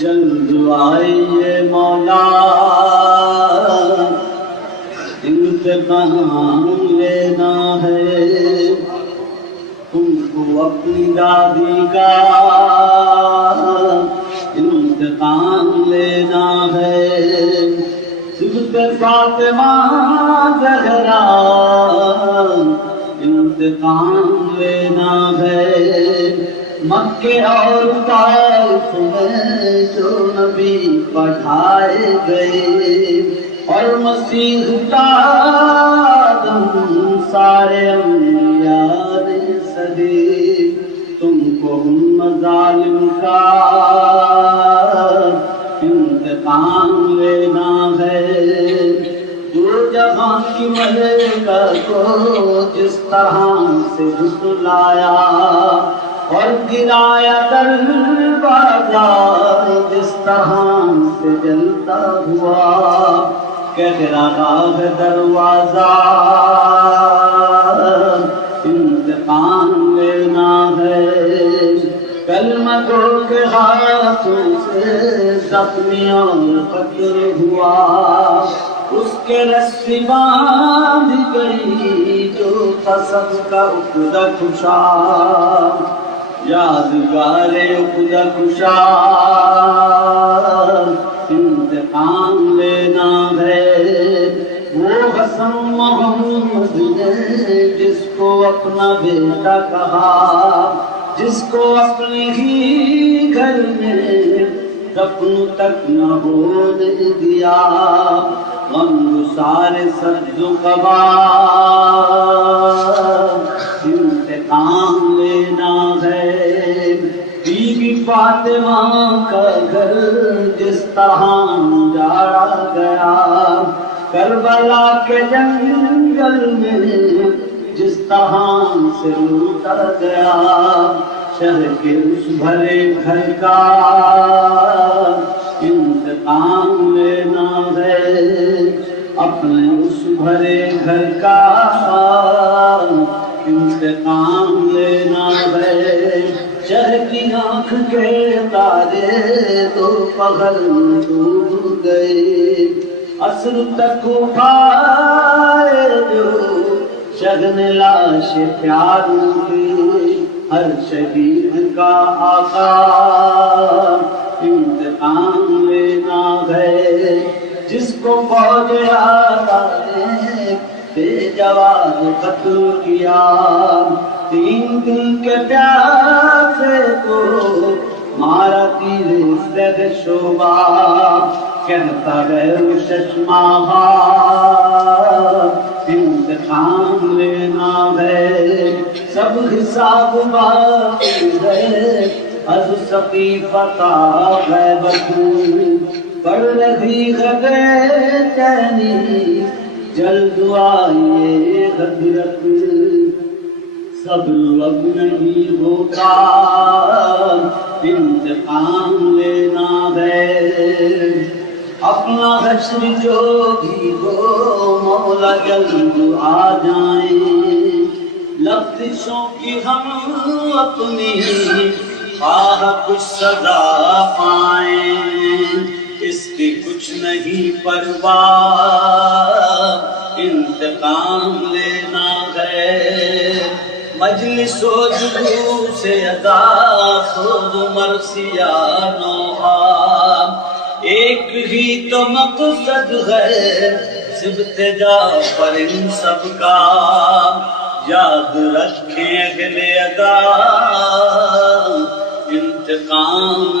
جلد آئیے مولا انتقام لینا ہے، تم کو اپنی دادی کا انتقام لینا ہے، صبح فاطمہ زہرا انتقام لینا ہے، مکے اور طائف میں جو نبی پٹھائے گئے اور مسیح کا آدم سارے انبیاء نے سدے، تم کو ان ظالم کا انتقام لینا ہے، جو جہاں کی ملکہ کو جس طرح سے جھٹلایا اور گرایا در بازار جس طرح سے جلتا ہوا، کہہ رہا ہے دروازہ انتقام لینا ہے، کلمتوں کے ہاتھوں سے زخمی اور قتل ہوا، اس کے رسی باندھ گئی جو قسم کا عقدہ کشا، یادگار عقدہ کشا انتقام لینا ہے، وہ حسن محمد نے جس کو اپنا بیٹا کہا، جس کو اپنے ہی گھر میں دفن تک نہ ہونے دیا، غم سارے سبز و قبا انتقام لینا ہے، بیوی فاطمہ کا گھر جس طرح جاڑا گیا، کربلا کے جنگل میں جس طرح سے لوٹا گیا، شہر کے اس بھرے گھر کا انتقام لینا ہے، اپنے اس بھرے گھر کا انتقام لینا ہے، شہر کی آنکھ کے تارے دوپہر ڈوب گئے، عصر تک اٹھائے جو شگن لاش پیار کی، ہر شہید کا آقا انتقام لینا ہے، جس کو فوج آزادے بے جواب قتل کیا، 3 دن کے پیاسے کو مارا تیرے سے شعبہ، کہتا ہے وہ چشمہ انتقام لینا ہے، سب حساب باقی ہے، از سقیفہ غیبت بڑھ رہی ہے بے چینی، جلد آئیے حضرت صبر اب نہیں ہوگا انتقام لینا ہے، اپنا حشر جو بھی ہو مولا جلد آ جائیں، لفظوں کی ہم اپنی خواہ کچھ سزا پائیں، اس کی کچھ نہیں پرواہ انتقام لینا ہے، مجلس و جلوس ادا خود مرثیہ نوحہ، ایک ہی تو مقصد ہے صبت جعفر ان سب کا، یاد رکھیں اہل ادا انتقام